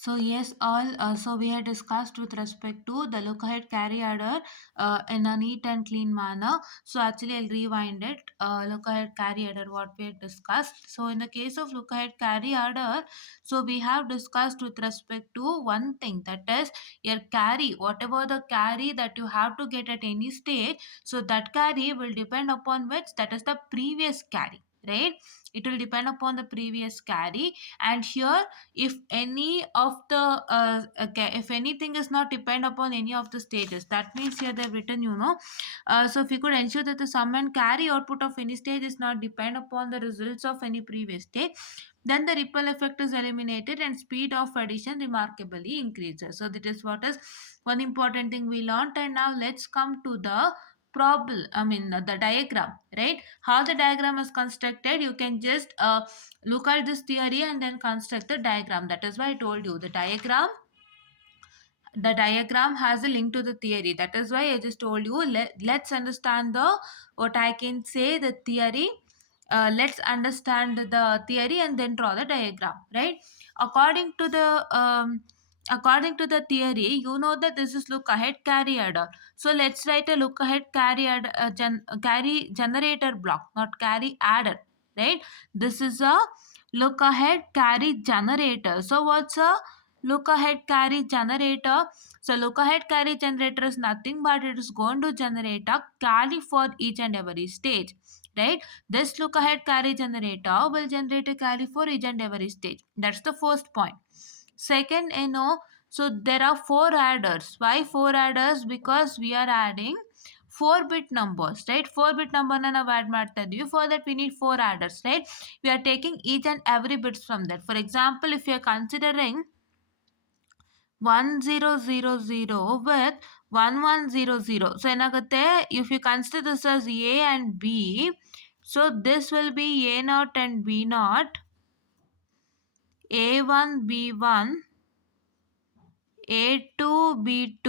So yes, all so we had discussed with respect to the look ahead carry order in a neat and clean manner. So actually, I'll rewind it. Look ahead carry order, what we had discussed. So in the case of look ahead carry order, so we have discussed with respect to one thing, that is your carry, whatever the carry that you have to get at any stage. So that carry will depend upon which, that is the previous carry, right? It will depend upon the previous carry, and here if any of the if anything is not depend upon any of the stages, that means here they've written, so if you could ensure that the sum and carry output of any stage is not depend upon the results of any previous stage, then the ripple effect is eliminated and speed of addition remarkably increases. So that is what is one important thing we learned. And now let's come to the problem, the diagram, right? How the diagram is constructed, you can just look at this theory and then construct the diagram. That is why I told you the diagram has a link to the theory. That is why I just told you, let's understand the, what I can say, the theory. Let's understand the theory and then draw the diagram, right? according to the According to the theory, you know that this is look ahead carry order. So let's write a look ahead carry adder, carry generator block, not carry adder, right? This is a look ahead carry generator. So what's a look ahead carry generator? So look ahead carry generator is nothing but it is going to generate a carry for each and every stage, right? This look ahead carry generator will generate a carry for each and every stage. That's the first point. Second, so there are four adders. Why four adders? Because we are adding 4-bit numbers, right? 4-bit number na ನಾವು add ಮಾಡ್ತಾ ಇದೀವಿ. For that we need four adders, right? We are taking each and every bits from that. For example, if you are considering 1000 with 1100, so ಏನಾಗುತ್ತೆ, if you consider this as A and B, so this will be A0 and B0, A1 B1, A2 B2,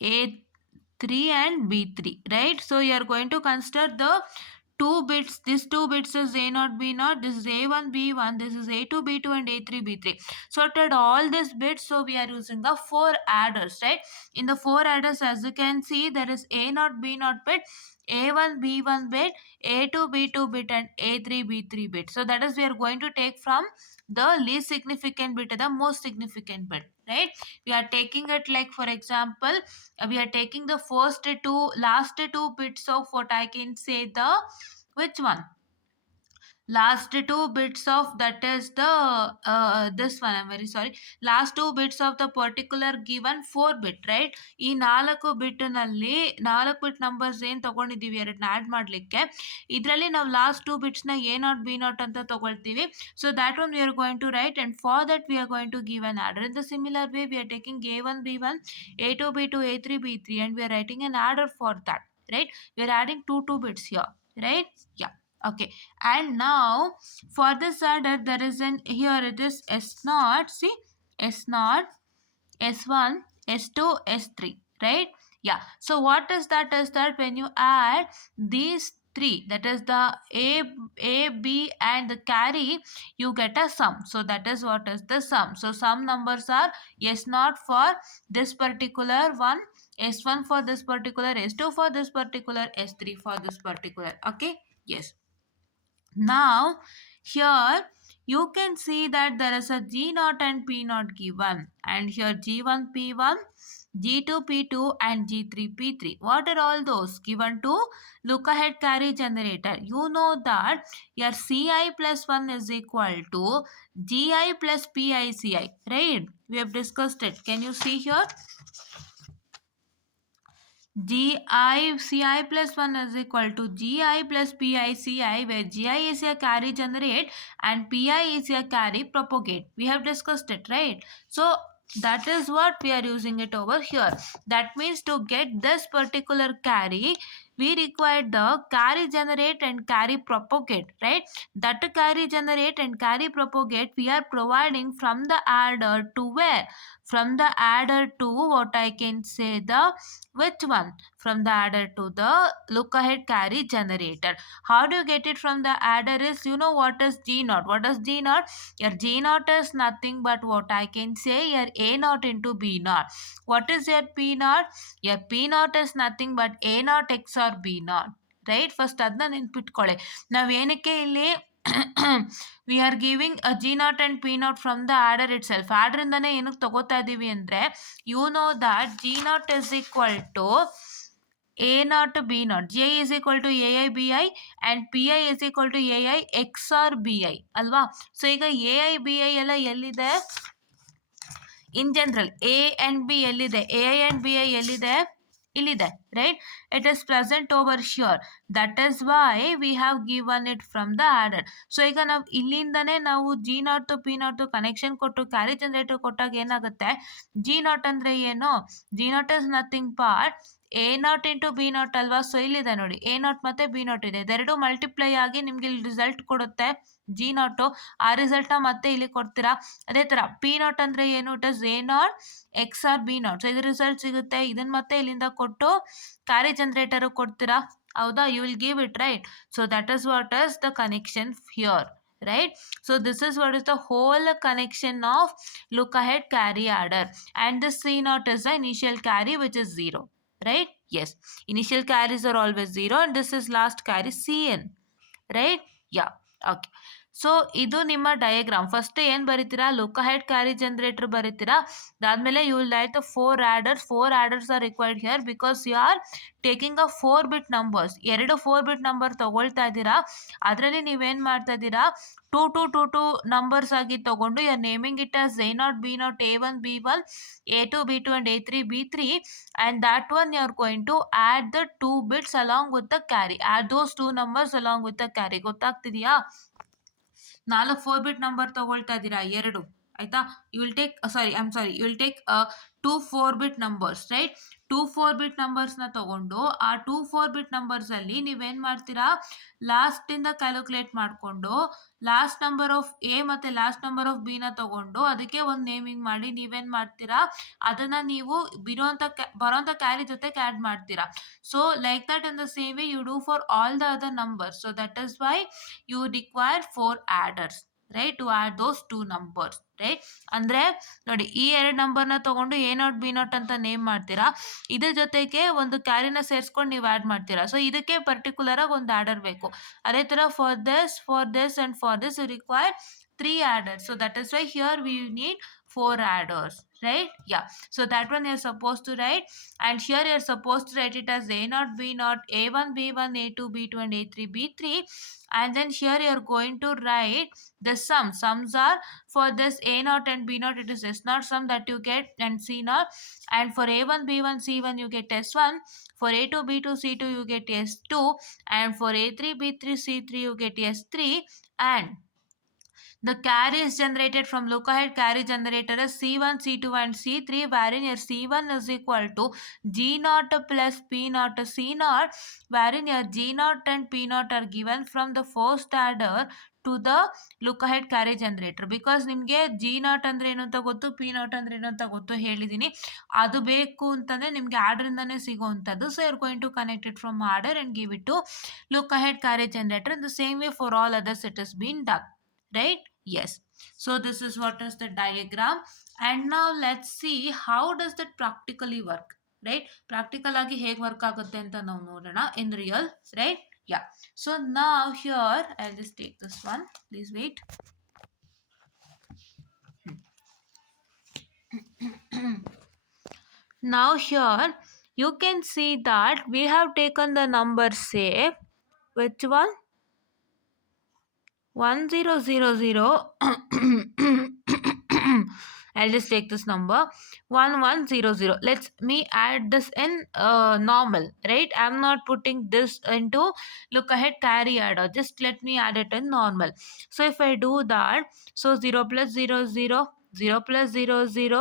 A3 and B3, right? So you are going to consider the two bits. This two bits is A0 B0, this is A1 B1, this is A2 B2 and A3 B3. So at all these bits, so we are using the four adders, right? In the four adders, as you can see, there is A0 B0 bit, A1 B1 bit, A2 B2 bit and A3 B3 bit. So that is, we are going to take from the least significant bit to the most significant bit, right? We are taking it like, for example, we are taking the first two, last two bits of, what I can say, the, which one, last two bits of, that is the this one, I'm very sorry, last two bits of the particular given 4-bit, right? ಈ 4 ಬಿಟ್ ನಲ್ಲಿ 4 bit numbers ಏನ್ ತಗೊಂಡಿದೀವಿ ಎರಡನ್ನ add ಮಾಡ್ಲಿಕ್ಕೆ, ಇದರಲ್ಲಿ ನಾವು last two bits ನ A0 B0 ಅಂತ ತಗೊಳ್ತೀವಿ. So that one we are going to write, and for that we are going to give an adder. In the similar way, we are taking A1 B1, A2 B2, A3 B3, and we are writing an adder for that, right? We are adding two bits here, right? Yeah. Okay, and now for this adder, there is an, here it is S0, see, S0, S1, S2, S3, right? Yeah, so what is that, is that when you add these three, that is the a b and the carry, you get a sum. So that is what is the sum. So sum numbers are S0 for this particular one, S1 for this particular, S2 for this particular, S3 for this particular. Okay, yes. Now here you can see that there is a G0 and P0 given, and here G1 P1, G2 P2 and G3 P3. What are all those given to look ahead carry generator? You know that your Ci plus 1 is equal to Gi plus Pi Ci, right? We have discussed it. Can you see here? Ci plus 1 is equal to Gi plus Pi Ci, where Gi is a carry generate and Pi is a carry propagate. We have discussed it, right? So that is what we are using it over here. That means to get this particular carry, we require the carry generate and carry propagate, right? That carry generate and carry propagate we are providing from the adder to where? From the adder to what I can say the which one? From the adder to the look ahead carry generator. How do you get it from the adder is, you know what is G naught? What is G naught? Your G naught is nothing but what I can say your A naught into B naught. What is your P naught? Your P naught is nothing but A naught X or B naught. Right first ಅದನ್ನ ನೆನ್ಪಿಟ್ಕೊಳ್ಳಿ. ನಾವೇನಕ್ಕೆ ಇಲ್ಲಿ we are giving a g naught and p naught from the order itself. ಆರ್ಡ್ರಿಂದನೇ ಏನಕ್ಕೆ ತಗೋತಾ ಇದ್ದೀವಿ ಅಂದರೆ you know that g naught is equal to a not be naught, g i is equal to a i b I and p i is equal to a i x R B i ಅಲ್ವಾ. So ಈಗ a i b i ಎಲ್ಲ ಎಲ್ಲಿದೆ in general? A and b ಎಲ್ಲಿದೆ? A i and B i ಎಲ್ಲಿದೆ? ಇಲ್ಲಿದೆ, right. It is present over sure. That is why we have given it from the order. So ಈಗ ನಾವು ಇಲ್ಲಿಂದನೇ ನಾವು g naught p naught connection ಕೊಟ್ಟು carry generator ಕೊಟ್ಟಾಗ ಏನಾಗುತ್ತೆ? ಜಿ ನಾಟ್ ಅಂದರೆ ಏನು? G naught is nothing but a naught into b naught ಅಲ್ವಾ. ಸೊ ಇಲ್ಲಿದೆ ನೋಡಿ, ಎ ನಾಟ್ ಮತ್ತು ಬಿ ನಾಟ್ ಇದೆ, ಇದೆರಡು ಮಲ್ಟಿಪ್ಲೈ ಆಗಿ ನಿಮ್ಗೆ ಇಲ್ಲಿ ರಿಸಲ್ಟ್ ಕೊಡುತ್ತೆ ಜಿ ನಾಟು. ಆ ರಿಸಲ್ಟ್ನ ಮತ್ತೆ ಇಲ್ಲಿ ಕೊಡ್ತೀರಾ. ಅದೇ ಥರ ಪಿ ನಾಟ್ ಅಂದರೆ ಏನು? It is A not X R B not. So ಇದು ರಿಸಲ್ಟ್ ಸಿಗುತ್ತೆ, ಇದನ್ನು ಮತ್ತೆ ಇಲ್ಲಿಂದ ಕೊಟ್ಟು ಕ್ಯಾರಿ ಜನರೇಟರು ಕೊಡ್ತೀರಾ, ಹೌದಾ? You will give it, right. So that is what is the connection here, right? So this is what is the whole connection of look ahead carry adder, and this C naught is the initial carry which is 0, right? Yes, initial carries are always 0 and this is last carry Cn, right? Yeah, okay. So ಇದು ನಿಮ್ಮ diagram. First ಏನು ಬರೀತೀರಾ? Look ahead carry generator ಬರೀತೀರಾ. ಅದಾದಮೇಲೆ you will write the 4 adders. 4 adders are required here because you are taking a 4 bit numbers. 2 4 bit number ತೊಗೊಳ್ತಾ ಇದ್ದೀರಾ. ಅದರಲ್ಲಿ ನೀವೇನು ಮಾಡ್ತಾ ಇದ್ದೀರಾ? 2 ನಂಬರ್ಸ್ ಆಗಿ ತೊಗೊಂಡು you are naming it as A not be not A1 B1 A2 B2 and A3 B3, and that one you are going to add the 2 bits along with the carry. Add those 2 numbers along with the carry. ಗೊತ್ತಾಗ್ತಿದೆಯಾ? 4 4 bit number ತೊಗೊಳ್ತಾ ಇದ್ದೀರಾ, 2 ಆಯಿತಾ. You will take you will take 2 4 bit numbers, right. 2 4 bit ನಂಬರ್ಸ್ನ ತೊಗೊಂಡು ಆ 2 4 bit ನಂಬರ್ಸಲ್ಲಿ ನೀವೇನು ಮಾಡ್ತೀರಾ? ಲಾಸ್ಟಿಂದ ಕ್ಯಾಲ್ಕುಲೇಟ್ ಮಾಡಿಕೊಂಡು ಲಾಸ್ಟ್ ನಂಬರ್ ಆಫ್ ಎ ಮತ್ತು ಲಾಸ್ಟ್ ನಂಬರ್ ಆಫ್ ಬಿನ ತೊಗೊಂಡು ಅದಕ್ಕೆ ಒಂದು ನೇಮಿಂಗ್ ಮಾಡಿ ನೀವೇನು ಮಾಡ್ತೀರಾ? ಅದನ್ನು ನೀವು ಬರೋಂಥ ಕ್ಯಾರಿ ಜೊತೆಗೆ ಆ್ಯಡ್ ಮಾಡ್ತೀರಾ. So like that in the same way you do for all the other numbers. So that is why you require 4 adders, right, to add those 2 numbers, right. ಅಂದರೆ ನೋಡಿ, ಈ 2 ನಂಬರ್ನ ತೊಗೊಂಡು ಎ ನಾಟ್ ಬಿ ನಾಟ್ ಅಂತ name ಮಾಡ್ತೀರಾ, ಇದ್ರ ಜೊತೆಗೆ ಒಂದು ಕ್ಯಾರಿನ ಸೇರಿಸ್ಕೊಂಡು ನೀವು ಆ್ಯಡ್ ಮಾಡ್ತೀರಾ. ಸೊ ಇದಕ್ಕೆ ಪರ್ಟಿಕ್ಯುಲರಾಗಿ ಒಂದು ಆ್ಯಡರ್ ಬೇಕು. ಅದೇ ಥರ for this and for this you require 3 adders. So that is why here we need 4 adders, right? Yeah. So that one you're supposed to write, and here you're supposed to write it as A naught B naught A1 B1 A2 B2 and A3 B3, and then here you're going to write the sums are for this A naught and B naught it is S naught sum that you get, and C naught, and for A1 B1 C1 you get S1, for A2 B2 C2 you get S2, and for A3 B3 C3 you get S3, and the carry is generated from look ahead carry generator is C1, C2 and C3, wherein your C1 is equal to G naught plus P naught C naught, wherein your G naught and P naught are given from the first adder to the look ahead carry generator. Because ನಿಮಗೆ G naught ಅಂದರೆ ಏನು ಅಂತ ಗೊತ್ತು, P not ಅಂದರೆ ಏನು ಅಂತ ಗೊತ್ತು ಹೇಳಿದ್ದೀನಿ. ಅದು ಬೇಕು ಅಂತಂದರೆ ನಿಮಗೆ ಆರ್ಡರಿಂದನೇ ಸಿಗೋವಂಥದ್ದು. So you're going to connect it from order and give it to look ahead carry generator. In the same way for all others it has been done, right? Yes. So this is what is the diagram, and now let's see how does that practically work, right? Practical agi hege work agutte anta ನಾವು ನೋಡೋಣ in real, right? Yeah. So now here I'll just take this one, please wait. Now here you can see that we have taken the number, say which one, 1000 I'll just take this number 1100. Let's me add this in normal, right? I'm not putting this into look ahead carry adder, just let me add it in normal. So if I do that, so 0 plus 0 0, 0 plus 0 0,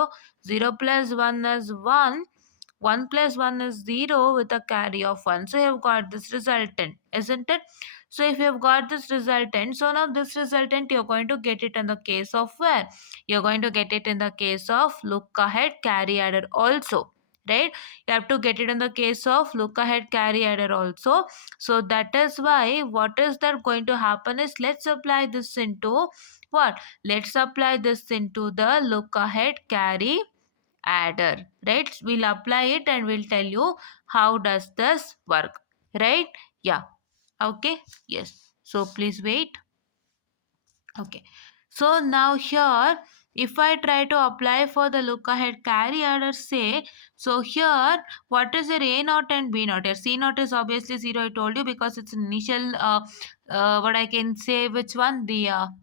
0 plus 1 is 1, 1 plus 1 is 0 with a carry of 1. So you have got this resultant, isn't it? So if you've got this resultant, so now this resultant you're going to get it in the case of where? You're going to get it in the case of look ahead carry adder also, right? You have to get it in the case of look ahead carry adder also. So that is why what is that going to happen is, let's apply this into what? Let's apply this into the look ahead carry adder, right? We'll apply it and we'll tell you how does this work, right? Yeah. Okay. Yes. So please wait. Okay. So now here, if I try to apply for the look ahead carry order, say, so here, what is your A naught and B naught? Your C naught is obviously 0, I told you, because it's an initial, what I can say, which one?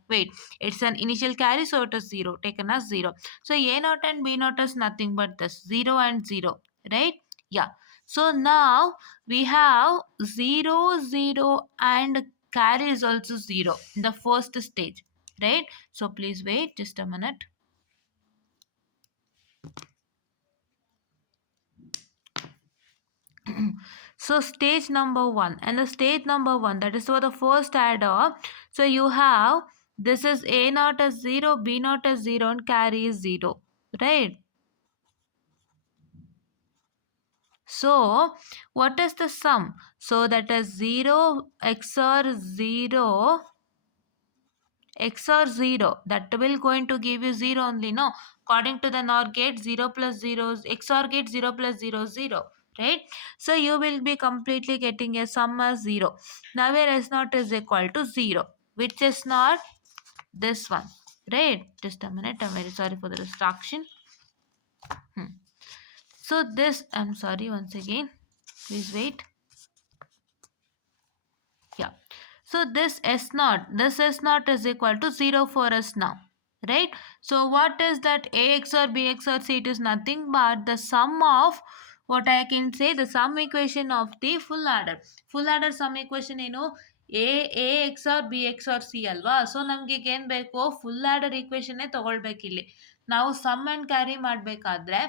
Wait, it's an initial carry, so it is 0, taken as 0. So A naught and B naught is nothing but this, 0 and 0, right? Yeah. So now we have 0, 0 and carry is also 0 in the first stage, right? So please wait just a minute. So stage number 1, and the stage number 1, that is for the first adder. So you have, this is A naught as 0, B naught as 0 and carry is 0, right? So what is the sum? So that is 0 XOR 0 XOR 0, that will going to give you 0 only, no? According to the NOR gate, 0 plus 0 is XOR gate, 0 plus 0 is 0, right? So you will be completely getting a sum as 0. Now where S naught is equal to 0, which is not this one, right? Just a minute, I'm very sorry for the distraction. So this, I'm sorry once again, please wait. Yeah. So this S naught is equal to 0 for us now, right? So what is that A XOR B XOR C? It is nothing but the sum of, what I can say, the sum equation of the full adder. Full adder sum equation A XOR B XOR C ಅಲ್ವಾ? So ನಮಗೆ ಈಗ ಏನು ಬೇಕು? Full order ಈಕ್ವೇಷನ್ನೇ ತಗೊಳ್ಬೇಕು ಇಲ್ಲಿ. ನಾವು some and carry ಮಾಡಬೇಕಾದ್ರೆ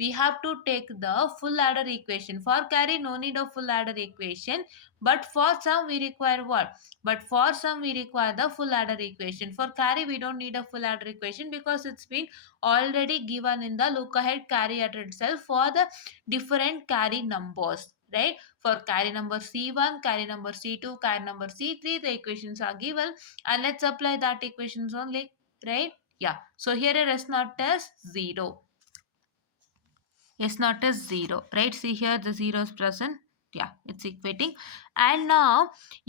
we have to take the full adder equation. For carry, no need of full adder equation. But for sum, we require what? But for sum, we require the full adder equation. For carry, we don't need a full adder equation because it's been already given in the look ahead carry adder itself for the different carry numbers. Right? For carry number C1, carry number C2, carry number C3, the equations are given, and let's apply that equations only. Right? Yeah. So here it is not as 0. S naught is 0, right? See here the 0 is present. Yeah, it's equating. And now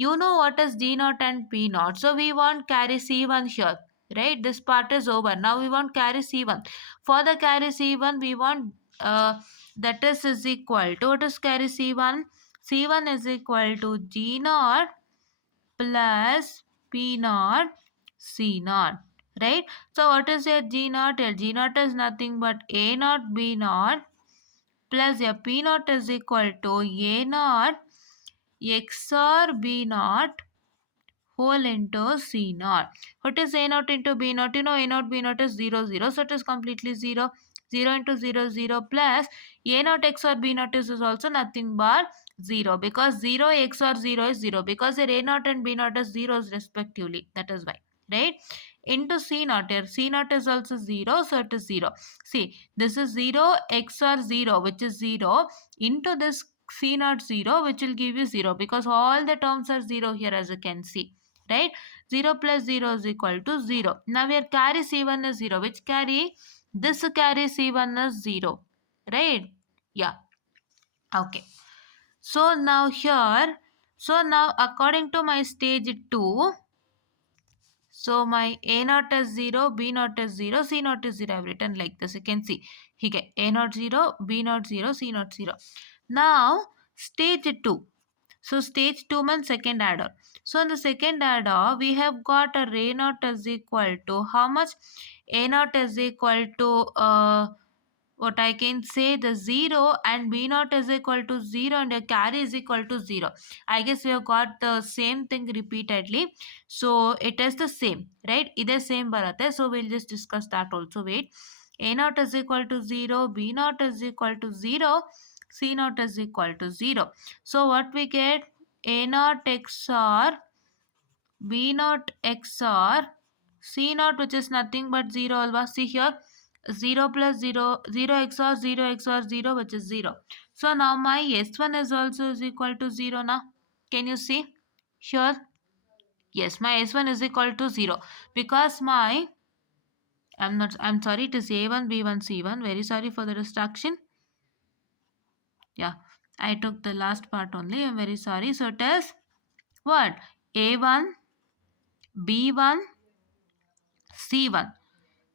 you know what is D naught and P naught. So we want carry C1 here, right? This part is over. Now we want carry C1. For the carry C1, we want that is equal to, what is carry C1? C1 is equal to G naught plus P naught C naught, right? So what is your G naught? Your G naught is nothing but A naught B naught plus your P naught is equal to A naught XOR B naught whole into C naught. What is A naught into B naught? You know A naught B naught is 0, 0. So it is completely 0. 0 into 0, 0 plus A naught XOR B naught is also nothing but 0, because 0 XOR 0 is 0, because your A naught and B naught is 0s respectively. That is why. Right? Into C naught here. C naught is also 0, so it is 0. See, this is 0 XOR 0, which is 0, into this C naught 0, which will give you 0, because all the terms are 0 here, as you can see. Right? 0 plus 0 is equal to 0. Now here carry C1 is 0. Which carry? This carry C1 is 0. Right? Yeah. Okay. So now here, so now according to my stage 2, so my A naught is 0, B naught is 0, C naught is 0. I have written like this. You can see. Okay. A naught 0, B naught 0, C naught 0. Now stage 2. So stage 2 means second adder. So in the second adder, we have got a A naught is equal to how much? A naught is equal to what I can say, the 0, and B naught is equal to 0 and a carry is equal to 0. I guess we have got the same thing repeatedly. So it is the same, right? Either same barate. So we'll just discuss that also. Wait. A naught is equal to 0, B naught is equal to 0, C naught is equal to 0. So what we get? A naught XOR B naught XOR C naught, which is nothing but 0 alwa. See here, 0 plus 0, 0 XOR 0 XOR 0, which is 0. So now my S1 is also is equal to 0 now. Can you see? Here, yes, my S1 is equal to 0 because my, I'm sorry, it is A1, B1, C1. Very sorry for the distraction. Yeah, I took the last part only. I'm very sorry. So it is what? A1, B1, C1.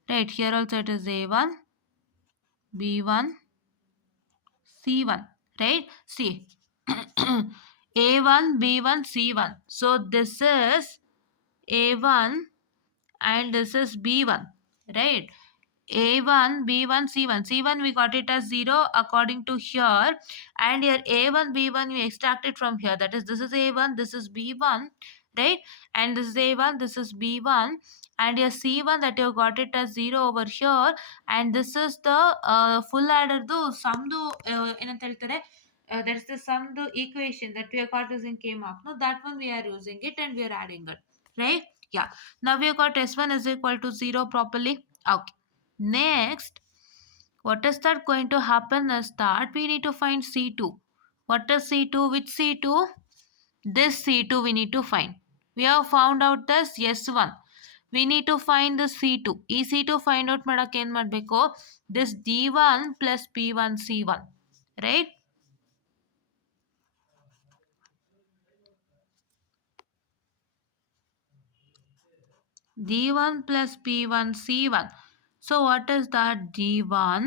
Right, here also it is A1, B1, C1. Right? See. A1, B1, C1. So this is A1 and this is B1. Right? A1, B1, C1. C1 we got it as 0 according to here. And here A1, B1 we extracted from here. That is, this is A1, this is B1. Right? And this is A1, this is B1. And here C1 that you got it as 0 over here. And this is the full adder sumdu ಏನಂತ ಹೇಳ್ತಾರೆ, that is the summed equation that we have got using K mark. No, that one we are using it and we are adding it. Right? Yeah. Now we have got S1 is equal to 0 properly. Okay. Next, what is that going to happen is that we need to find C2. What is C2? Which C2? This C2 we need to find. We have found out this S1. We need to find the C2. ಈ C2 find out ಮಾಡಕ್ಕೆ ಏನು ಮಾಡಬೇಕು? This D1 plus P1 C1. Right? D1 plus P1 C1. So what is that? D1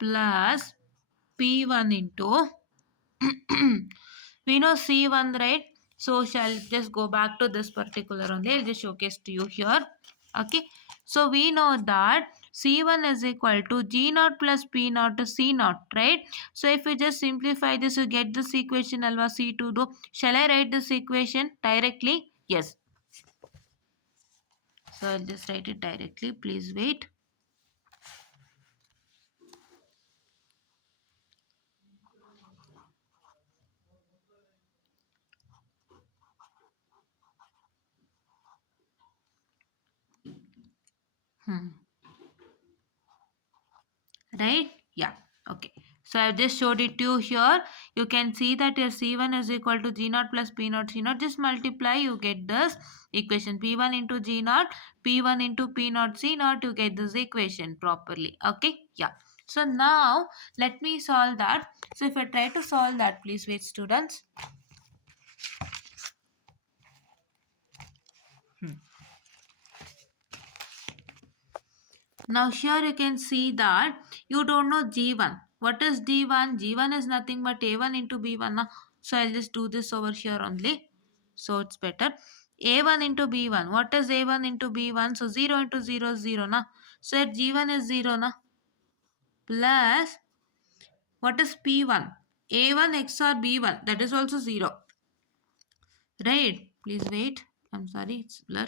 plus P1 into we know C1, right? So shall just go back to this particular only. I'll just showcase to you here. Okay. So we know that C1 is equal to G naught plus P naught to C naught, right? So if we just simplify this, you get this equation alwa C2 do. Shall I write this equation directly? Yes. So I'll just write it directly. Please wait. Right? Yeah. Okay. So I've just showed it to you here. You can see that your C1 is equal to G naught plus P naught C naught. Just multiply, you get this equation. P1 into G naught, P1 into P naught C naught, you get this equation properly. Okay? Yeah. So now let me solve that. So if I try to solve that, please wait, students. Now here you can see that you don't know G1. What is D1? G1 is nothing but A1 into B1. Now. So I'll just do this over here only. So it's better. A1 into B1. What is A1 into B1? So 0 into 0 is 0. Na? So at G1 is 0. Na? Plus, what is P1? A1 XOR B1. That is also 0. Right? Please wait. I'm sorry, it's blur.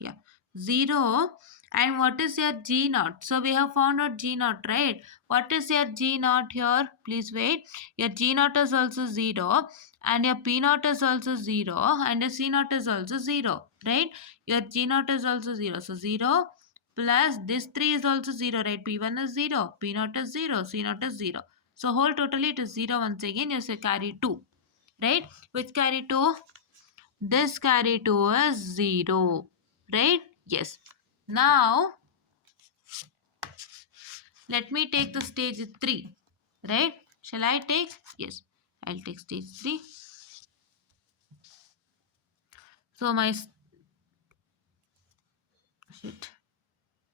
Yeah. 0. And what is your G naught? So we have found out G naught, right? What is your G naught here? Please wait. Your G naught is also 0. And your P naught is also 0. And your C naught is also 0. Right? Your G naught is also 0. So 0 plus this 3 is also 0, right? P1 is 0. P naught is 0. C naught is 0. So whole totally it is 0 once again. You say carry 2. Right? Which carry 2? This carry 2 is 0. Right? Yes. Now, let me take the stage 3. Right? Shall I take? Yes. I'll take stage 3. So my... Shit.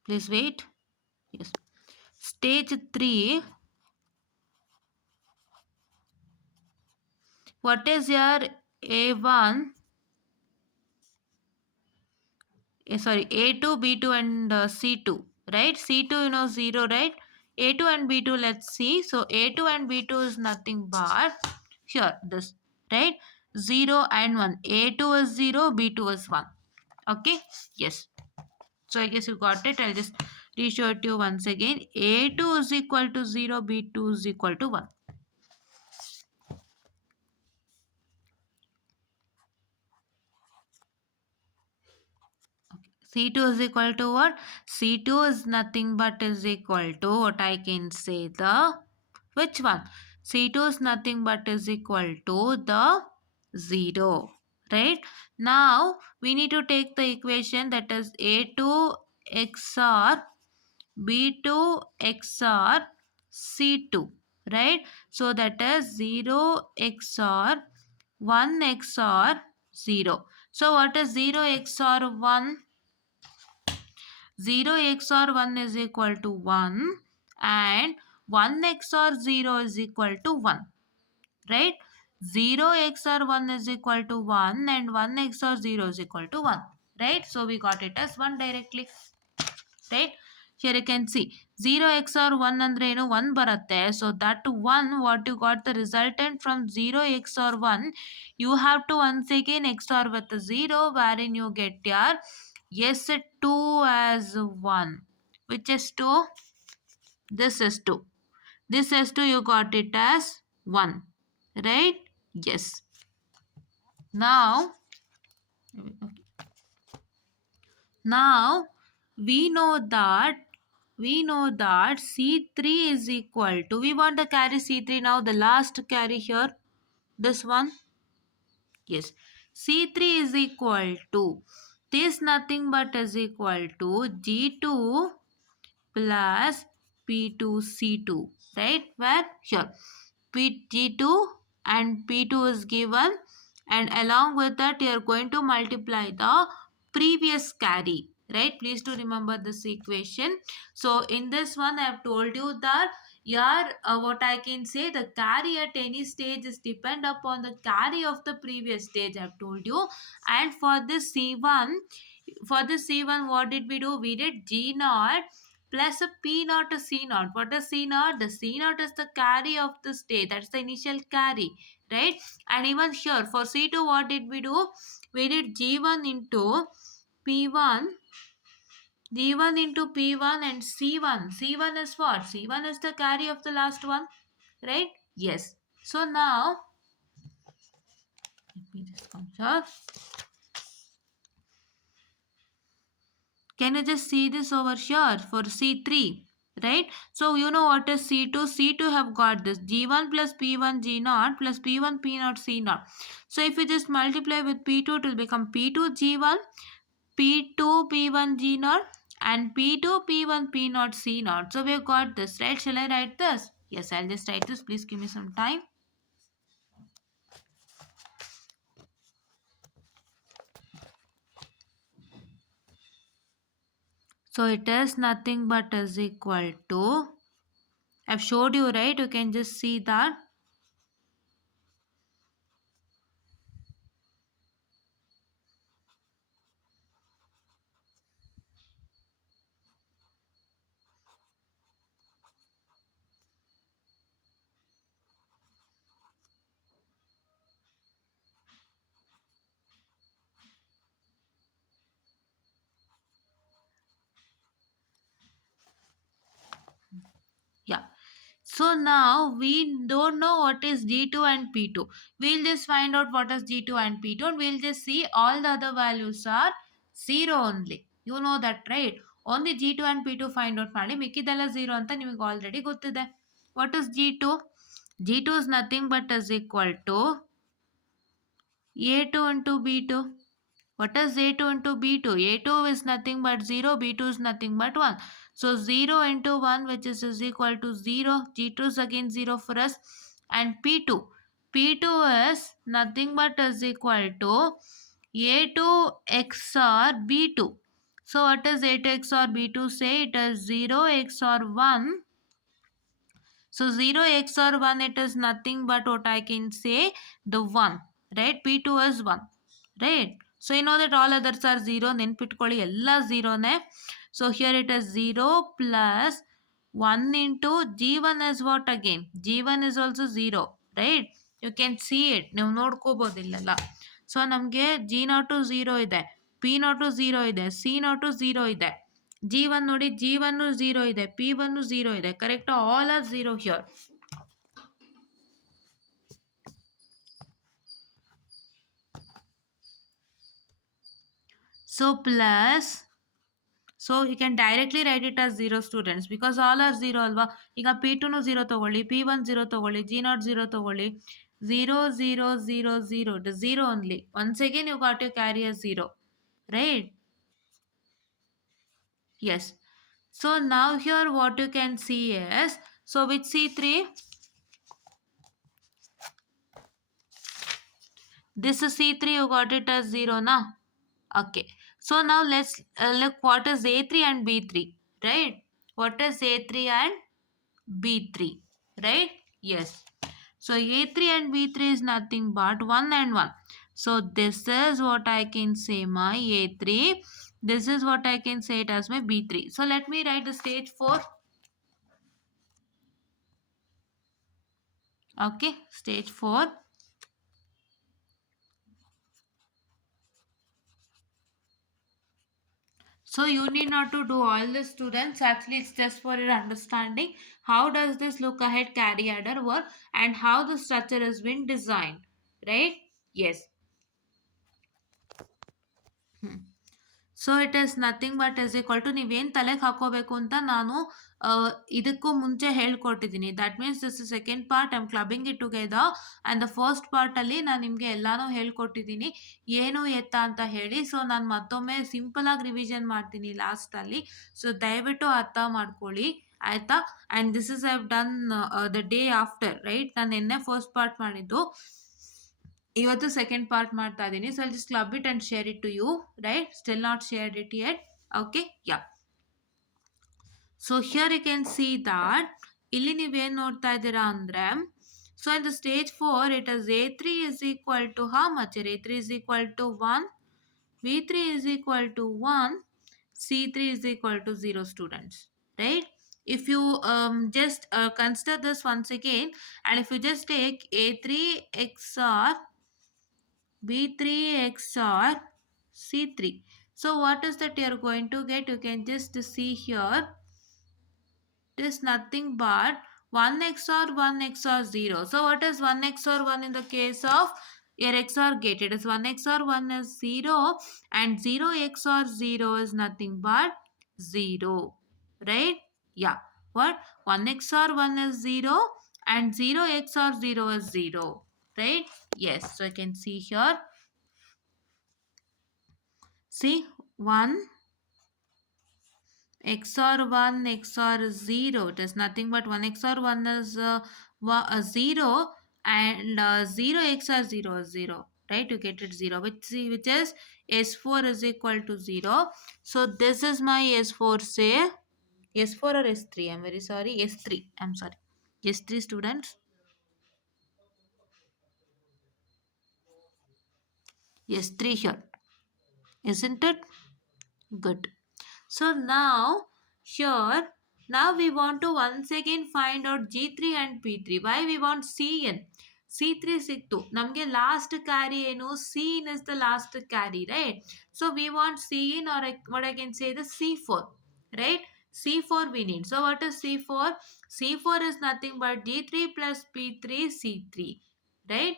Please wait. Yes. Stage 3. What is your A1? Sorry, A2, B2 and C2. Right? C2 you know 0, right? A2 and B2 let's see. So A2 and B2 is nothing but here this, right? 0 and 1. A2 is 0, B2 is 1. Okay? Yes. So I guess you got it. I'll just re-show it to you once again. A2 is equal to 0, B2 is equal to 1. C2 is equal to what? C2 is nothing but is equal to what I can say the which one? C2 is nothing but is equal to the 0. Right? Now we need to take the equation that is A2 XOR B2 XOR C2. Right? So that is 0 XOR 1 XOR 0. So what is 0 XOR 1? 0 XOR 1 is equal to 1 and 1 XOR 0 is equal to 1. Right? 0 XOR 1 is equal to 1 and 1 XOR 0 is equal to 1. Right? So we got it as 1 directly. Right? Here you can see 0 XOR 1 andre ಏನು 1 ಬರುತ್ತೆ. So that 1 what you got the resultant from 0 XOR 1 you have to once again XOR with 0 wherein you get your S2 as 1. Which is 2? This is 2. This is 2 you got it as 1. Right? Yes. Now Now we know that C3 is equal to, we want the carry C3 now, the last carry here, this one. Yes. C3 is equal to, this nothing but is equal to G2 plus P2C2. Right? Where? Here. G2 and P2 is given, and along with that you are going to multiply the previous carry. Right? Please to remember this equation. So in this one I have told you that your what I can say, the carry at any stage is depend upon the carry of the previous stage, I have told you. And for this C1 what did we do? We did G naught plus a P naught to C naught. What is C naught? The C naught is the carry of the state. That's the initial carry. Right? And even here for C2 what did we do? We did G1 into P1. G1 into P1 and C1. C1 is what? C1 is the carry of the last one. Right? Yes. So now, let me just come here. Can you just see this over here for C3? Right? So you know what is C2? C2 have got this G1 plus P1 G naught plus P1 P naught C naught. So if you just multiply with P2, it will become P2 G1, P2 P1 G naught and P2 P1 P naught C naught. So we have got this, right? Shall I write this? Yes, I'll just write this. Please give me some time. So it is nothing but is equal to, I've showed you, right? You can just see that. Yeah. So now we don't know what is G2 and P2. We'll just find out what is G2 and P2 and we'll just see all the other values are 0 only. You know that, right? Only G2 and P2 find out ಮಾಡಿ ಮಿಕ್ಕಿದೆಲ್ಲ 0 ಅಂತ ನಿಮಗೆ already ಗೊತ್ತಿದೆ. What is G2? G2 is nothing but is equal to A2 into B2. What is A2 into B2? A2 is nothing but 0, B2 is nothing but 1. So 0 into 1 which is equal to 0. G2 is again 0 for us. And P2. P2 is nothing but is equal to A2 XOR B2. So what is A2 XOR B2 say? It is 0 XOR 1. So 0 XOR 1 it is nothing but what I can say the 1. Right? P2 is 1. Right? So you know that all others are 0. ನೆನ್ಪಿಟ್ಕೊಳ್ಳಿ ಎಲ್ಲ 0ನೇ. So here it is 0 plus 1 into G1 is what again? G1 is also 0. Right? You can see it. ನೀವು ನೋಡ್ಕೋಬೋದಿಲ್ಲಲ್ಲ. So ನಮಗೆ G0 0 ಇದೆ. P0 0 ಇದೆ. C0 0 ಇದೆ. G1 ನೋಡಿ G1 0 ಇದೆ. P1 0 ಇದೆ. Correct? All are 0 here. So plus so you can directly write it as 0 students because all are 0 ಅಲ್ವಾ. ಈಗ P2 0 ತಗೊಳ್ಳಿ, P1 0 ತಗೊಳ್ಳಿ, G0 0 ತಗೊಳ್ಳಿ, 0 0 0 0 it is 0 only. Once again you got your carry as 0, right? Yes. So now here what you can see is, so with C3, this is C3, you got it as 0 na. Okay. So now let's look what is A3 and B3, right? What is A3 and B3, right? Yes. So A3 and B3 is nothing but 1 and 1. So this is what I can say my A3. This is what I can say it as my B3. So let me write the stage 4. Okay, stage 4. So you need not to do all the students. Actually, it's just for your understanding. How does this look ahead carry adder work and how the structure has been designed, right? Yes. So it is nothing but is equal to ನೀವೇನು ತಲೆಗೆ ಹಾಕೋಬೇಕು ಅಂತ ನಾನು ಇದಕ್ಕೂ ಮುಂಚೆ ಹೇಳ್ಕೊಟ್ಟಿದ್ದೀನಿ. That means this second part I'm clubbing it together and the first ಪಾರ್ಟಲ್ಲಿ ನಾನು ನಿಮಗೆ ಎಲ್ಲನೂ ಹೇಳ್ಕೊಟ್ಟಿದ್ದೀನಿ ಏನು ಎತ್ತ ಅಂತ ಹೇಳಿ. ಸೊ ನಾನು ಮತ್ತೊಮ್ಮೆ ಸಿಂಪಲಾಗಿ ರಿವಿಷನ್ ಮಾಡ್ತೀನಿ ಲಾಸ್ಟಲ್ಲಿ. ಸೊ ದಯವಿಟ್ಟು ಅರ್ಥ ಮಾಡ್ಕೊಳ್ಳಿ ಆಯಿತಾ. And this is I've done the day after, right. ನಾನು ನಿನ್ನೆ ಫಸ್ಟ್ ಪಾರ್ಟ್ ಮಾಡಿದ್ದು, ಇವತ್ತು ಸೆಕೆಂಡ್ ಪಾರ್ಟ್ ಮಾಡ್ತಾ ಇದ್ದೀನಿ. So I'll just club it and share it to you, right. Still not shared it yet. Okay, yeah. So here you can see that ಇಲ್ಲಿ ನೀವೇನು ನೋಡ್ತಾ ಇದ್ದೀರಾ ಅಂದರೆ, so in the stage 4 it is A3 is equal to how much? A3 is equal to 1, B3 is equal to 1, C3 is equal to 0 students, right? If you just consider this once again, and if you just take A3 XOR B3 XOR C3. So what is that you are going to get? You can just see here. It is nothing but 1 XOR 1 XOR 0. So what is 1 XOR 1 in the case of your XOR gate? It is 1 XOR 1 is 0 and 0 XOR 0 is nothing but 0. Right? Yeah. What? 1 XOR 1 is 0 and 0 XOR 0 is 0. Right? Yes. So you can see here. See, 1 XOR 1 XOR 0. It is nothing but 1 XOR 1 is 0 and 0 XOR 0 is 0. Right? You get it 0, which is S4 is equal to 0. So this is my S4, say S4 or S3. I'm very sorry. S3. I'm sorry. S3 students. S3 here. Isn't it? Good. So now here, now we want to once again find out G3 and P3. Why we want CN? C3 ಸಿಕ್ತು ನಮಗೆ last carry ಏನು? Cn is the last carry, right? So we want Cn, or what I can say the C4, right? C4 we need. So what is C4? C4 is nothing but G3 plus P3 C3, right?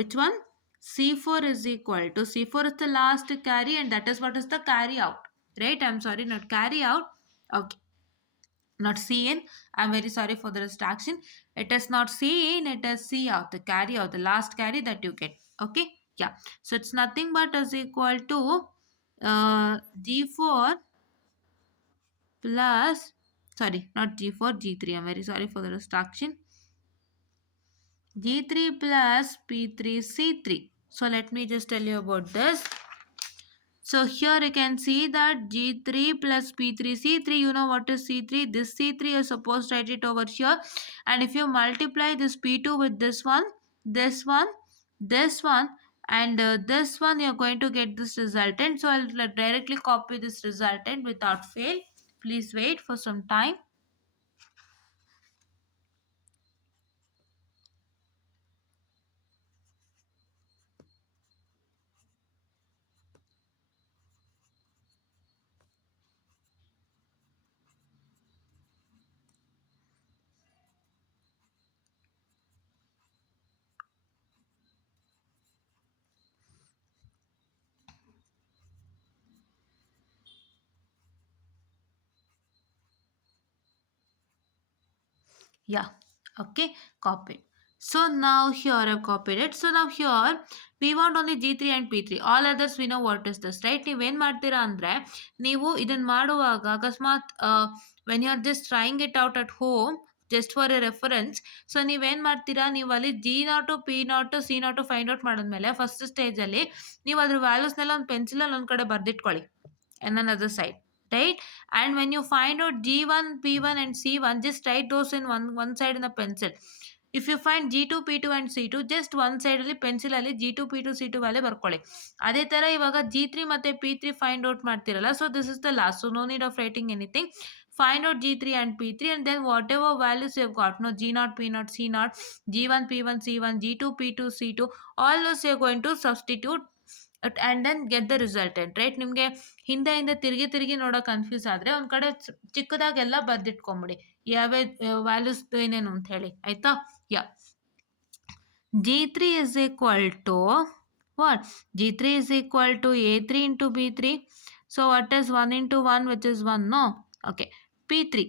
Which one? C4 is equal to, C4 is the last carry and that is what is the carry out, right? I'm sorry, not carry out. Okay, not C in. I'm very sorry for the distraction. It is not C in, it is C out, the carry out, the last carry that you get. Okay, yeah. So it's nothing but is equal to G4 plus, sorry, not G4, G3. I'm very sorry for the distraction. G3 plus P3 C3. So let me just tell you about this. So here you can see that G3 plus P3 C3. You know what is C3? This C3 is supposed to write it over here. And if you multiply this P2 with this one, this one, this one, and this one, you're going to get this resultant. So I'll directly copy this resultant without fail. Please wait for some time. Yeah, okay, copied. So now here I've copied it. So now here we want only G3 and P3. All others we know what is this, right? ನೀವೇನು ಮಾಡ್ತೀರಾ ಅಂದರೆ ನೀವು ಇದನ್ನು ಮಾಡುವಾಗ ಅಕಸ್ಮಾತ್ when you are just trying it out at home just for a reference. So ನೀವೇನು ಮಾಡ್ತೀರಾ, ನೀವು ಅಲ್ಲಿ G0 P0 C0 find out ಮಾಡಿದ್ಮೇಲೆ ಫಸ್ಟ್ ಸ್ಟೇಜಲ್ಲಿ ನೀವು ಅದ್ರ ವ್ಯಾಲ್ಯೂಸ್ನೆಲ್ಲ ಒಂದು ಪೆನ್ಸಿಲಲ್ಲಿ ಒಂದು ಕಡೆ ಬರೆದಿಟ್ಕೊಳ್ಳಿ in another side, right? And when you find out G1 P1 and C1, just write those in one side in the pencil. If you find G2 P2 and C2, just one side ಅಲ್ಲಿ pencil ಅಲ್ಲಿ G2 P2 C2 value ಬರ್ಕೊಳ್ಳಿ. ಅದೇ ಥರ ಇವಾಗ G3 ಮತ್ತು P3 find out ಮಾಡ್ತಿರಲ್ಲ, so this is the last, so no need of writing anything. Find out G3 and P3 and then whatever values you have got, no G0 P0 C0, G1 P1 C1, G2 P2 C2, all those you are going to substitute and then get the resultant, right? ನಿಮಗೆ ಹಿಂದೆ ಹಿಂದೆ ತಿರುಗಿ ತಿರುಗಿ ನೋಡೋ confuse ಆದರೆ ಒಂದು ಕಡೆ ಚಿಕ್ಕದಾಗೆಲ್ಲ ಬರೆದಿಟ್ಕೊಂಬಿಡಿ ಯಾವ್ಯಾವ ವ್ಯಾಲ್ಯೂಸ್ ಏನೇನು ಅಂತ ಹೇಳಿ, ಆಯಿತಾ? ಯಾ, G3 is equal to what? G3 is equal to A3 into B3. So what is 1 into 1, which is 1, no? Okay. P3.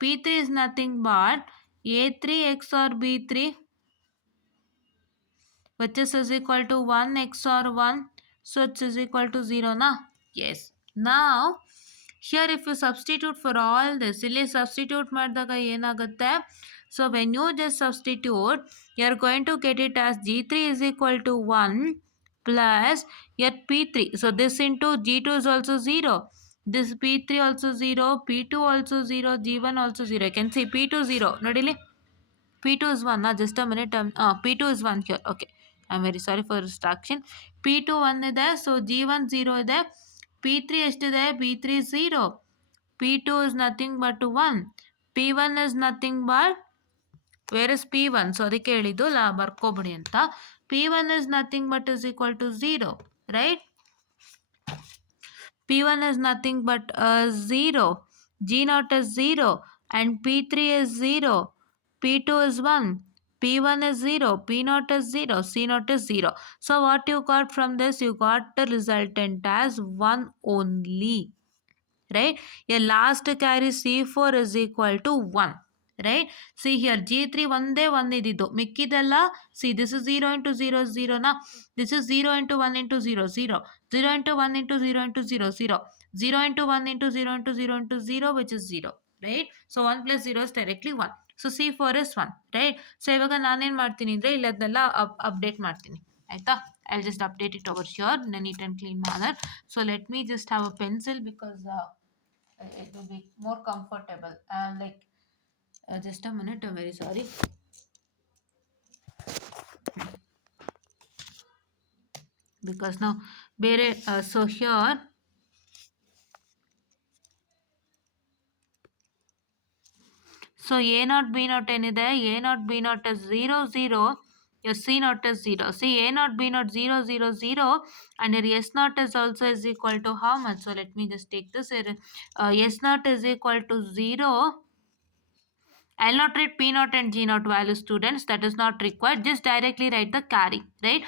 P3 is nothing but A3 XOR B3, which is equal to 1 XOR 1. So it is equal to 0, na? Yes. Now here if you substitute for all this, ಇಲ್ಲಿ substitute ಮಾಡಿದಾಗ ಏನಾಗುತ್ತೆ? So when you just substitute, you are going to get it as G3 is equal to 1 plus your P3. So this into G2 is also 0. This P3 also 0, P2 also 0, G1 also 0. You can see P2 0. Nodili? P2 is 1. Just a minute. P2 is 1 here. Okay. I'm very sorry for distraction. P2 1 ಇದೆ. So G1 0 ಇದೆ. P3 ಎಷ್ಟಿದೆ? P3 0. P2 is nothing but 1. P1 is nothing but, where is P1? So ಅದಕ್ಕೆ ಹೇಳಿದ್ದು ಬರ್ಕೋಬಿಡಿ ಅಂತ. P1 is nothing but is equal to 0. Right? P1 is nothing but 0. G0 is 0. And P3 is 0. P2 is 1. P1 is 0. P0 is 0. C0 is 0. So what you got from this? You got the resultant as 1 only. Right? Your last carry C4 is equal to 1. Right? See here G3 ಒಂದೇ 1 ಇದ್ದಿದ್ದು, ಮಿಕ್ಕಿದೆಲ್ಲ see this is 0 into 0 is 0 na. This is 0 into 1 into 0 0, 0 into 1 into 0 into 0 0, 0 into 1 into 0 into 0 into 0, which is 0. Right? So 1 plus 0 is directly 1. So C4 is 1. Right? So ಇವಾಗ ನಾನೇನು ಮಾಡ್ತೀನಿ ಅಂದರೆ ಇಲ್ಲಿ ಅದನ್ನೆಲ್ಲ update ಮಾಡ್ತೀನಿ, ಆಯಿತಾ? I'll just update it over here in a neat and clean manner. So let me just have a pencil because it will be more comfortable. Just a minute, I'm very sorry. Because now so here so A0 B0 ಏನಿದೆ? A0 B0 is 0 0. Your C0 is 0. See A0 B0 0 0 0 and your S0 is also is equal to how much? So let me just take this. S0 is equal to 0. I'll not write P0 and G0 value, students. That is not required. Just directly write the carry, right?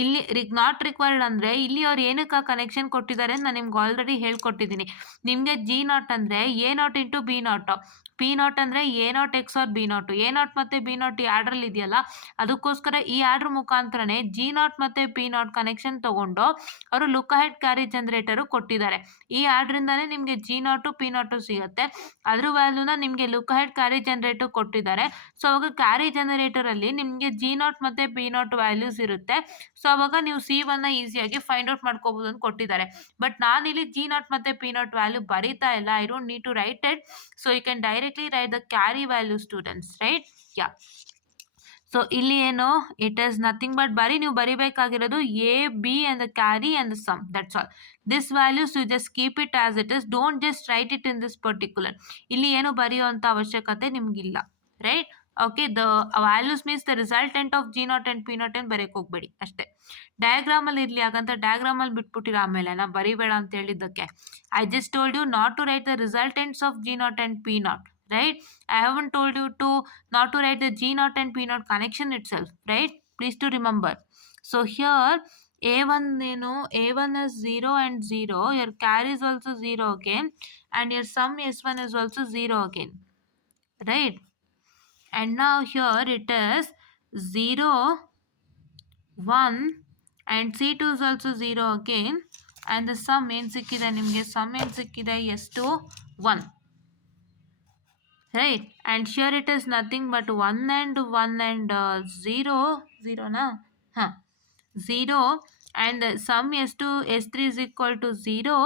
ಇಲ್ಲಿ not required ಅಂದರೆ ಇಲ್ಲಿ ಅವ್ರು ಏನಕ್ಕೆ ಆ connection ಕೊಟ್ಟಿದ್ದಾರೆ ಅಂತ ನಾನು ನಿಮ್ಗೆ ಆಲ್ರೆಡಿ ಹೇಳ್ಕೊಟ್ಟಿದ್ದೀನಿ. ನಿಮಗೆ G0 ಅಂದರೆ A0 ಇಂಟು B0, P0 ಅಂದರೆ A0 XOR B0. A0 ಮತ್ತು B0 ಈ ಆರ್ಡ್ರಲ್ಲಿ ಇದೆಯಲ್ಲ, ಅದಕ್ಕೋಸ್ಕರ ಈ ಆರ್ಡ್ರ್ ಮುಖಾಂತರನೇ G0 ಮತ್ತು P0 ಕನೆಕ್ಷನ್ ತೊಗೊಂಡು ಅವರು ಲುಕ್ ಅಹೆಡ್ ಕ್ಯಾರಿ ಜನರೇಟರು ಕೊಟ್ಟಿದ್ದಾರೆ. ಈ ಆರ್ಡ್ರಿಂದನೇ ನಿಮಗೆ G0 P0 ಸಿಗುತ್ತೆ. ಅದ್ರ ವ್ಯಾಲ್ಯೂನ ನಿಮಗೆ ಲುಕ್ ಅಹೆಡ್ ಕ್ಯಾರಿ ಜನರೇಟರ್ ಕೊಟ್ಟಿದ್ದಾರೆ. ಸೊ ಅವಾಗ ಕ್ಯಾರಿ ಜನರೇಟರಲ್ಲಿ ನಿಮಗೆ G0 ಮತ್ತು P0 ವ್ಯಾಲ್ಯೂಸ್ ಇರುತ್ತೆ. ಸೊ ಅವಾಗ ನೀವು C1ನ ಈಸಿಯಾಗಿ ಫೈಂಡ್ ಔಟ್ ಮಾಡ್ಕೋಬೋದು ಅಂತ ಕೊಟ್ಟಿದ್ದಾರೆ. ಬಟ್ ನಾನಿಲ್ಲಿ G0 ಮತ್ತು P0 ವ್ಯಾಲ್ಯೂ ಬರೀತಾ ಇಲ್ಲ. I don't need to write it. So you can directly write the carry value, students, right? Yeah. So ಇಲ್ಲಿ ಏನು, ಇಟ್ ಈಸ್ ನಥಿಂಗ್ ಬಟ್ ನೀವು ಬರಿಬೇಕಾಗಿರೋದು A, B and the carry and the sum. That's all. This values you just keep it as it is. Don't just write it in this particular. ಇಲ್ಲಿ ಏನು ಬರೆಯುವಂಥ ಅವಶ್ಯಕತೆ ನಿಮಗಿಲ್ಲ, right? Okay, the values means the resultant of G0 and P0 ಏನು ಬರೆಯೋಕೆ ಹೋಗ್ಬೇಡಿ ಅಷ್ಟೇ. ಡಯಾಗ್ರಾಮಲ್ಲಿ ಇರಲಿ, ಹಾಗಂತ ಡಯಾಗ್ರಾಮಲ್ಲಿ ಬಿಟ್ಬಿಟ್ಟಿರ ಆಮೇಲೆ ನಾ ಬರಿಬೇಡ ಅಂತ ಹೇಳಿದ್ದಕ್ಕೆ. I just told you not to write the resultants of G0 and P0. Right? I haven't told you to not to write the G0 and P0 connection itself. Right? Please to remember. So here A1 A1 is 0 and 0. Your carry is also 0 again. And your sum S1 is also 0 again. Right? and now here it is 0 1 and C2 is also 0 again, and the sum ಏನು ಸಿಕ್ಕಿದೆ ನಿಮಗೆ, sum ಏನು ಸಿಕ್ಕಿದೆ, ಎಷ್ಟು 1, right? And here it is nothing but 1 and 0 0 na, huh, 0, and the sum S2 S3 is equal to 0,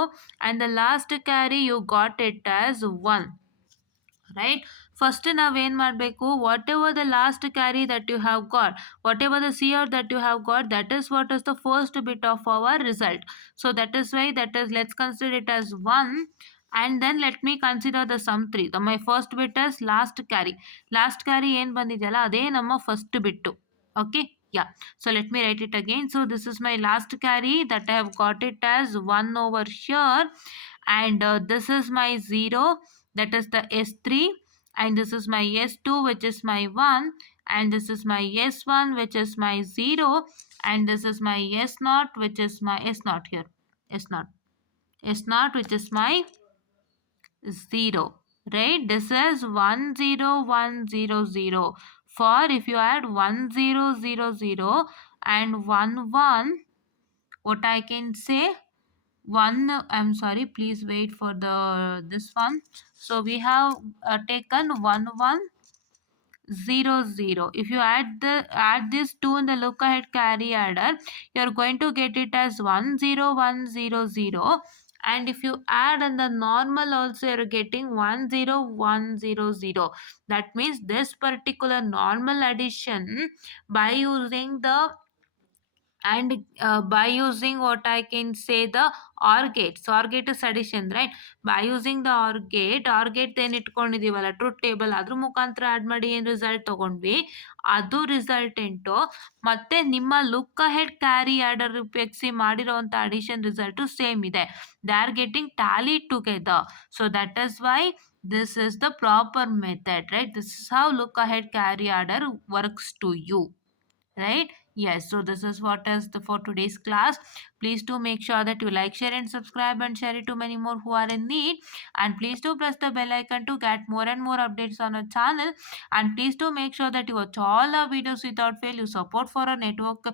and the last carry you got it as 1, right? First ನಾವೇನು ಮಾಡಬೇಕು, whatever the last carry that you have got, whatever the C out that you have got, that is what is the first bit of our result. So that is why, that is, let's consider it as 1, and then let me consider the sum 3. My first bit is last carry ಏನು ಬಂದಿದೆಯಲ್ಲ ಅದೇ ನಮ್ಮ first ಬಿಟ್ಟು. Okay, yeah, so let me write it again. So this is my last carry that I have got it as 1 over here, and this is my 0, that is the S3, and this is my S2 which is my 1, and this is my S1 which is my 0, and this is my S0 which is my S0 here, S0 which is my 0, right? This is 1 0 1 0 0. For if you add 1 0 0 0 and 1 1, what I can say, 1, I'm sorry, please wait for the this one. So we have taken 1 1 0 0. If you add this 2 in the look ahead carry adder, you're going to get it as 1 0 1 0 0. And if you add in the normal also, you're getting 1 0 1 0 0. That means this particular normal addition by using the, and by using what I can say, the OR gate. So OR gate is addition, right? By using the OR gate ಏನು ಇಟ್ಕೊಂಡಿದೀವಲ್ಲ, truth table, ಅದ್ರ ಮುಖಾಂತರ add ಮಾಡಿ ಏನು result ತೊಗೊಂಡ್ವಿ, ಅದು ರಿಸಲ್ಟೆಂಟು ಮತ್ತೆ ನಿಮ್ಮ look ahead carry order ಉಪಯೋಗಿಸಿ ಮಾಡಿರೋವಂಥ ಅಡಿಷನ್ ರಿಸಲ್ಟು ಸೇಮ್ ಇದೆ. They are getting Tally together. So that is Y this is the proper method, right? This is how look ahead carry order works to you, right? Yes, so this is what is the for today's class. Please do make sure that you like, share and subscribe, and share it to many more who are in need, and please do press the bell icon to get more and more updates on our channel. And please do make sure that you watch all our videos without fail. You support for our network,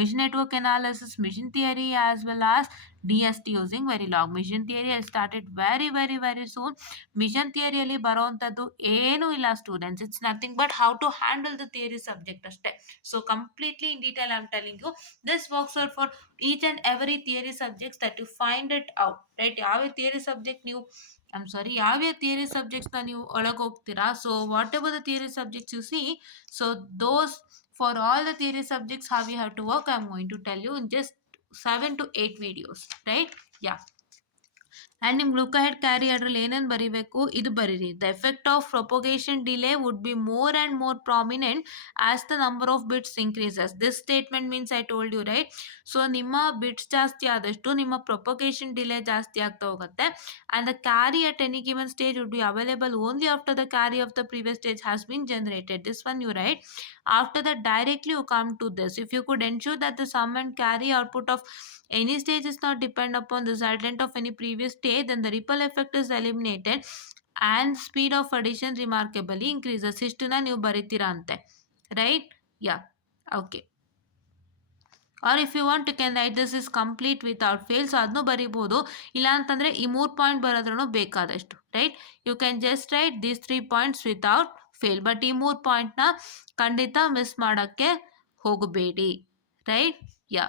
mission network analysis, mission theory, as well as DST using very long. Mission theory has started very soon. Machine ಥಿಯರಿಯಲ್ಲಿ ಬರೋವಂಥದ್ದು ಏನೂ ಇಲ್ಲ students. It's nothing but how to handle the theory subject ಅಷ್ಟೇ. So completely in detail I am telling you, this works out for each and every theory subjects that you find it out, right? ಯಾವ theory subject ನೀವು ಯಾವ್ಯಾವ theory ಸಬ್ಜೆಕ್ಟ್ಸ್ನ ನೀವು ಒಳಗೆ ಹೋಗ್ತೀರಾ, so whatever the theory subjects you see, so those for all the theory subjects how you have to work, I am going to tell you in just 7 to 8 videos, right? Yeah. And ನಿಮ್ಗೆ look ahead carry ಅದ್ರಲ್ಲಿ ಏನೇನು ಬರೀಬೇಕು, ಇದು ಬರೀರಿ. The effect of propagation delay would be more and more prominent as the number of bits increases. This statement means I told you, right? So ನಿಮ್ಮ bits ಜಾಸ್ತಿ ಆದಷ್ಟು ನಿಮ್ಮ ಪ್ರೊಪೊಗೇಷನ್ ಡಿಲೇ ಜಾಸ್ತಿ ಆಗ್ತಾ ಹೋಗುತ್ತೆ. And the carry at any given stage would be available only after the carry of the previous stage has been generated. This one you write. After that, directly you come to this. If you could ensure that the sum and carry output of any stage is not depend upon the resultant of any previous stage, then the ripple effect is eliminated and speed of addition remarkably increases. ಇಷ್ಟನ್ನ ನೀವು ಬರೀತೀರಾ ಅಂತೆ, right? Yeah, okay. Or if you want you can write this is complete without fail. So ಅದನ್ನು ಬರಿಬೋದು. ಇಲ್ಲ ಅಂತಂದರೆ ಈ 3 point ಬರೋದ್ರೂ ಬೇಕಾದಷ್ಟು, right? You can just write these 3 points without fail. But ಈ 3 ಪಾಯಿಂಟ್ನ ಖಂಡಿತ ಮಿಸ್ ಮಾಡೋಕ್ಕೆ ಹೋಗಬೇಡಿ, right? Yeah,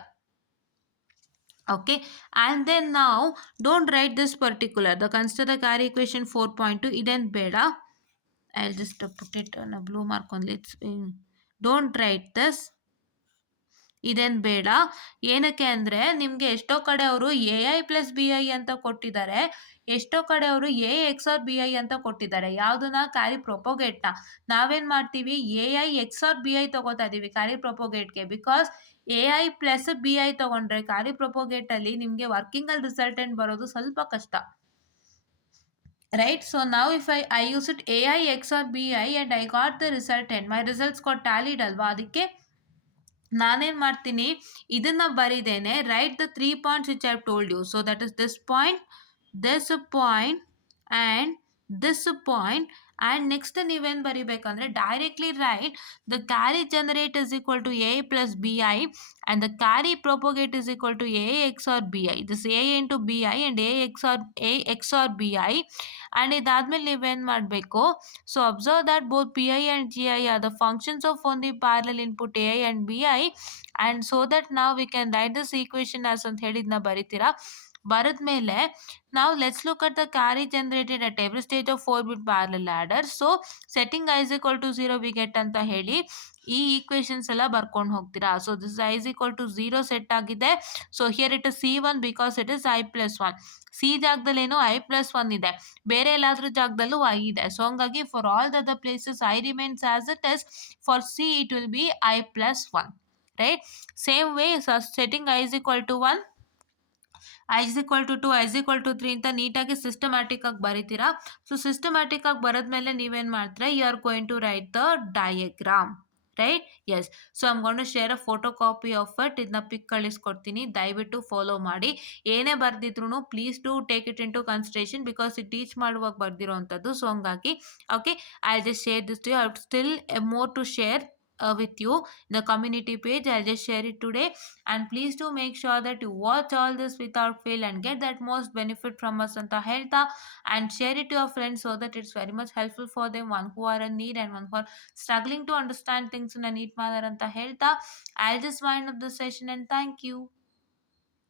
okay. And then now don't write this particular, the consider the carry equation 4.2 ಇದೇನು ಬೇಡ. I'll just put it on a blue mark only. Don't write this. ಇದೇನು ಬೇಡ. ಏನಕ್ಕೆ ಅಂದರೆ ನಿಮಗೆ ಎಷ್ಟೋ ಕಡೆ ಅವರು AI ಪ್ಲಸ್ BI ಅಂತ ಕೊಟ್ಟಿದ್ದಾರೆ, ಎಷ್ಟೋ ಕಡೆ ಅವರು AXOR BI ಅಂತ ಕೊಟ್ಟಿದ್ದಾರೆ. ಯಾವುದನ್ನ? ಕ್ಯಾರಿ ಪ್ರೊಪೊಗೇಟ್ನ. ನಾವೇನು ಮಾಡ್ತೀವಿ, AI XOR BI ತೊಗೋತಾ ಇದ್ದೀವಿ ಕ್ಯಾರಿ ಪ್ರೊಪೊಗೇಟ್ಗೆ. ಬಿಕಾಸ್ AI ಪ್ಲಸ್ BI ತೊಗೊಂಡ್ರೆ ಕ್ಯಾರಿ ಪ್ರೊಪೊಗೇಟಲ್ಲಿ ನಿಮಗೆ ವರ್ಕಿಂಗಲ್ಲಿ ರಿಸಲ್ಟೆಂಟ್ ಬರೋದು ಸ್ವಲ್ಪ ಕಷ್ಟ, ರೈಟ್? ಸೊ ನಾವು if I use it AI XOR BI and I got the resultant, my results got tallied ಅಲ್ವಾ, ಅದಕ್ಕೆ ನಾನೇನು ಮಾಡ್ತೀನಿ, ಇದನ್ನು ಬರೀದೇನೆ right the 3 points which I have told you. So that is this point, and this point, and next ನೀವೇನು ಬರಿಬೇಕಂದ್ರೆ directly write the carry generate is equal to A plus B I and the carry propagate is equal to A X R B I this A into B I and A X R B I and ಇದಾದ್ಮೇಲೆ ನೀವೇನು ಮಾಡಬೇಕು so observe that both P I and G I are the functions of own the parallel input A and B I and so that ನಾವು we can write this equation as ಅಂತ ಹೇಳಿದ್ನ ಬರಿತೀರಾ ಬರೆದ್ಮೇಲೆ ನಾವು let's look at the carry generated at every stage of 4-bit parallel ladder. So setting I is equal to 0 we get ಅಂತ ಹೇಳಿ ಈ equations ಎಲ್ಲ ಬರ್ಕೊಂಡು ಹೋಗ್ತೀರಾ. So this I is equal to 0 set ಆಗಿದೆ. So here it is C1 because it is I+1. C ಜಾಗದಲ್ಲೇನು I+1 ಇದೆ, ಬೇರೆ ಎಲ್ಲಾದ್ರೂ ಜಾಗದಲ್ಲೂ ಐ ಇದೆ. ಸೊ ಹಂಗಾಗಿ for all the places I remains as it is. For C it will be I+1. Right same way setting I is equal to 1, I is equal to 2, I is equal to 3 ಅಂತ ನೀಟಾಗಿ systematic ಆಗಿ ಬರೀತೀರಾ. So systematic ಆಗಿ ಬರೆದ್ಮೇಲೆ ನೀವೇನು ಮಾಡ್ತೀರಾ, you are going to write the diagram. Right yes. So I'm gonna share a photocopy of it. ಇದನ್ನ pick ಕಳಿಸ್ಕೊಡ್ತೀನಿ, ದಯವಿಟ್ಟು ಫಾಲೋ ಮಾಡಿ. ಏನೇ ಬರ್ದಿದ್ರು please to take it into consideration because ಇದು ಟೀಚ್ ಮಾಡುವಾಗ ಬರ್ದಿರೋ ಅಂಥದ್ದು. ಸೊ ಹಂಗಾಗಿ okay, I just share this to you. I have still more to share with you in the community page. I'll just share it today, and please do make sure that you watch all this without fail and get that most benefit from us anta helta, and share it to your friends so that it's very much helpful for them, one who are in need and one who are struggling to understand things in a neat manner anta helta. I'll just wind up the session and thank you.